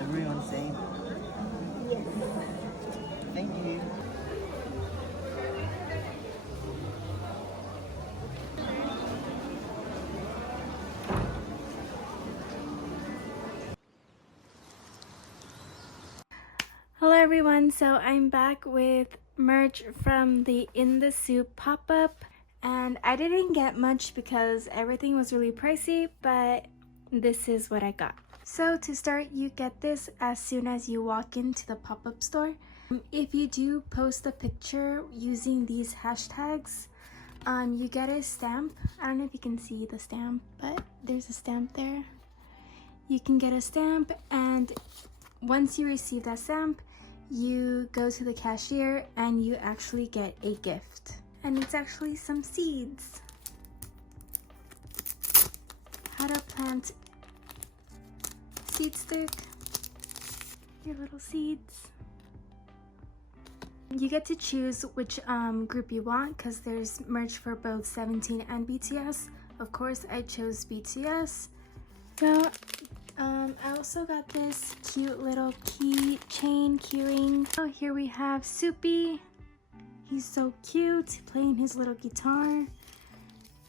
Everyone saying yes. Thank you. Hello everyone, so I'm back with merch from the In the Soop pop-up, and I didn't get much because everything was really pricey, but this is what I got. So to start, you get this as soon as you walk into the pop-up store. If you do post a picture using these hashtags, you get a stamp. I don't know if you can see the stamp, but there's a stamp there. You can get a stamp, and once you receive that stamp, you go to the cashier and you actually get a gift. And it's actually some seeds. How to plant seed stick. Your little seeds. You get to choose which group you want because there's merch for both 17 and BTS. Of course, I chose BTS. So I also got this cute little key ring. Oh, here we have Soupy. He's so cute, playing his little guitar.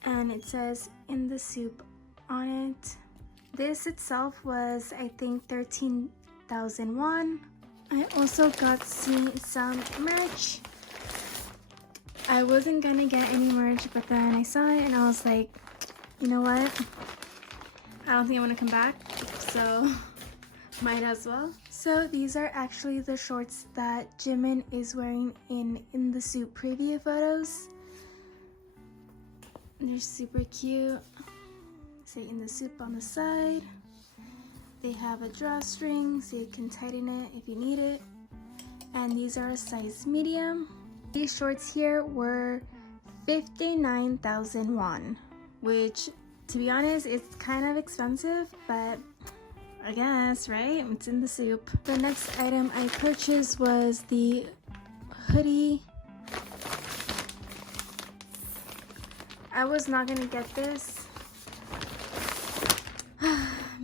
And it says In the Soop on it. This itself was, I think, 13,000 won. I also got some merch. I wasn't gonna get any merch, but then I saw it and I was like, you know what? I don't think I want to come back, so might as well. So these are actually the shorts that Jimin is wearing in the Soop preview photos. They're super cute. Say In the Soop on the side. They have a drawstring so you can tighten it if you need it. And these are a size medium. These shorts here were 59,000 won, which, to be honest, it's kind of expensive, but I guess, right? It's in the Soop. The next item I purchased was the hoodie. I was not gonna get this,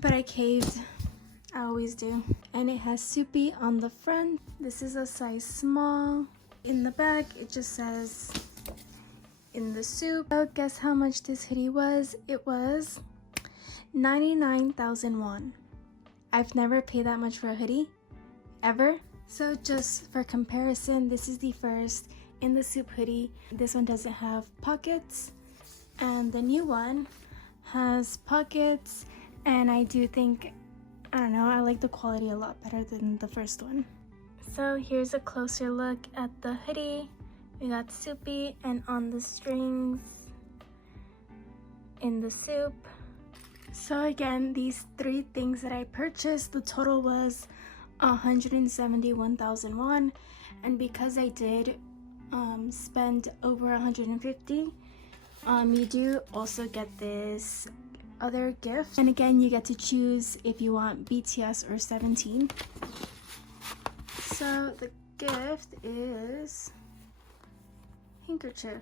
but I caved. I always do. And it has Soupy on the front. This is a size small. In the back, it just says In the Soop. So guess how much this hoodie was? It was 99,000 won. I've never paid that much for a hoodie, ever. So just for comparison, this is the first In the Soop hoodie. This one doesn't have pockets, and the new one has pockets, and I do think, I don't know, I like the quality a lot better than the first one. So here's a closer look at the hoodie. We got Soupy, and on the strings, In the Soop. So again, these three things that I purchased, the total was 171,000 won, and because I did spend over 150, you do also get this other gifts. And again, you get to choose if you want BTS or 17. So the gift is handkerchief.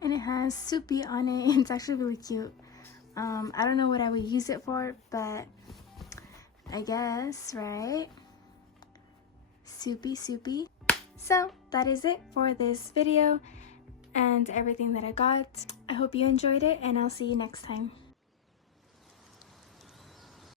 And it has Soopy on it. It's actually really cute. I don't know what I would use it for, but I guess, right? Soupy, Soopy. So that is it for this video and everything that I got. I hope you enjoyed it, and I'll see you next time.